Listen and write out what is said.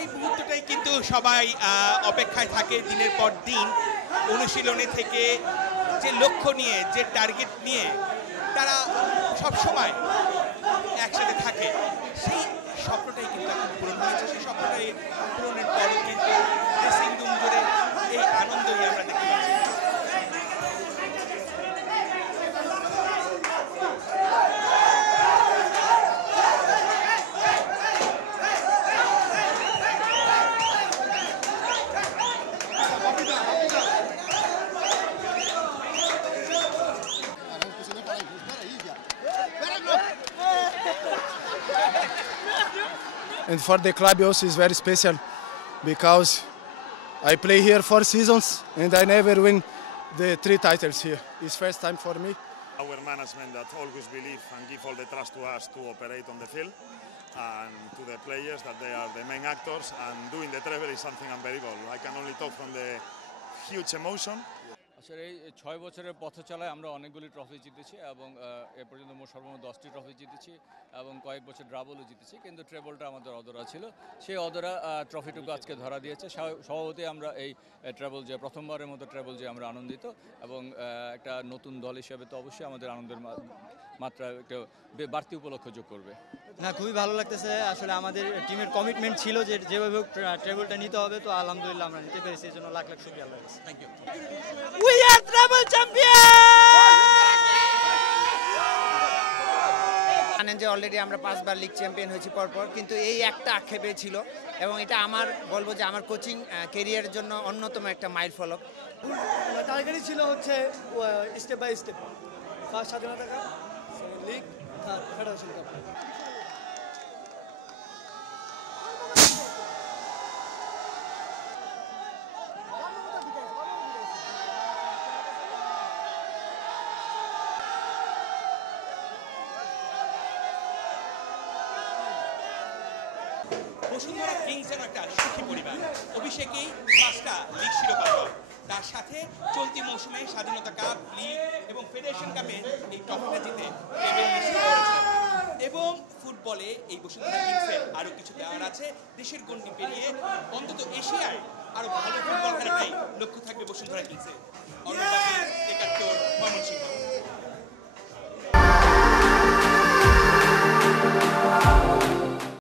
এই মুহূর্তটাই কিন্তু সবাই অপেক্ষায় থাকে দিনের পর দিন অনুশীলনে থেকে যে লক্ষ্য নিয়ে যে টার্গেট নিয়ে তারা সব সময় একসাথে থাকে সেই স্বপ্নটাই কিন্তু এখন পূরণ হয়েছে সেই স্বপ্নটাই পূরণের পরও কিন্তু ড্রেসিং রুম জুড়ে এই আনন্দই আমরা দেখতে পাচ্ছি And for the club also is very special because I play here 4 seasons and I never win the 3 titles here. It's first time for me. Our management that always believe and give all the trust to us to operate on the field and to the players that they are the main actors and doing the treble is something unbelievable. I can only talk from the huge emotion. আসলে এই 6 বছরের পথ চলায় আমরা অনেকগুলি trophy জিতেছি এবং এ পর্যন্ত মোট সর্বমোট 10টি ট্রফি জিতেছি এবং কয়েক বছর ড্রাবলও জিতেছি কিন্তু ট্রেবলটা আমাদের অধরা ছিল সেই অধরা ট্রফিটুকু আজকে ধরা দিয়েছে স্বভাবতই আমরা এই ট্রেবল যে প্রথমবারের মতো ট্রেবল যে আমরা আনন্দিত এবং একটা নতুন দল হিসেবে তো অবশ্যই আমাদের আনন্দের মাত্রা একটা বাড়তি উপলক্ষ যোগ করবে না খুবই ভালো লাগতেছে আসলে আমাদের টিমের কমিটমেন্ট ছিল যে যেভাবে ট্রেবলটা নিতে হবে তো আলহামদুলিল্লাহ আমরা নিতে পেরেছি এর জন্য লাখ লাখ শুকরিয়া আল্লাহর কাছে thank you we are treble champion জানেন যে অলরেডি আমরা 5 বার লিগ চ্যাম্পিয়ন হয়েছি পরপর কিন্তু এই একটা আক্ষেপে ছিল এবং এটা আমার বলবো যে আমার কোচিং ক্যারিয়ারের জন্য অন্যতম একটা মাইল ফলক টার্গেটই ছিল হচ্ছে স্টেপ বাই স্টেপ ফার্স্ট স্বাধীনতা cup league third federation cup Bashundhara Kings যেন একটা সুখী পরিবার অভিষেকেই 5টা লিগ শিরোপা জয় তার সাথে চলতি মৌসুমে স্বাধীনতা কাপ লিগ এবং ফেডারেশন কাপে এই ট্রফিটা জিতে টেবিল নিশ্চিত করেছে এবং ফুটবলে এই বসুন্ধরা কিংসের আরও কিছু দেওয়ার আছে দেশের গণ্ডি পেরিয়ে অন্তত এশিয়ায় আরও ভালো ফুটবল খেলাটাই লক্ষ্য থাকবে বসুন্ধরা কিংসের অন্য 71 ময়মনসিংহ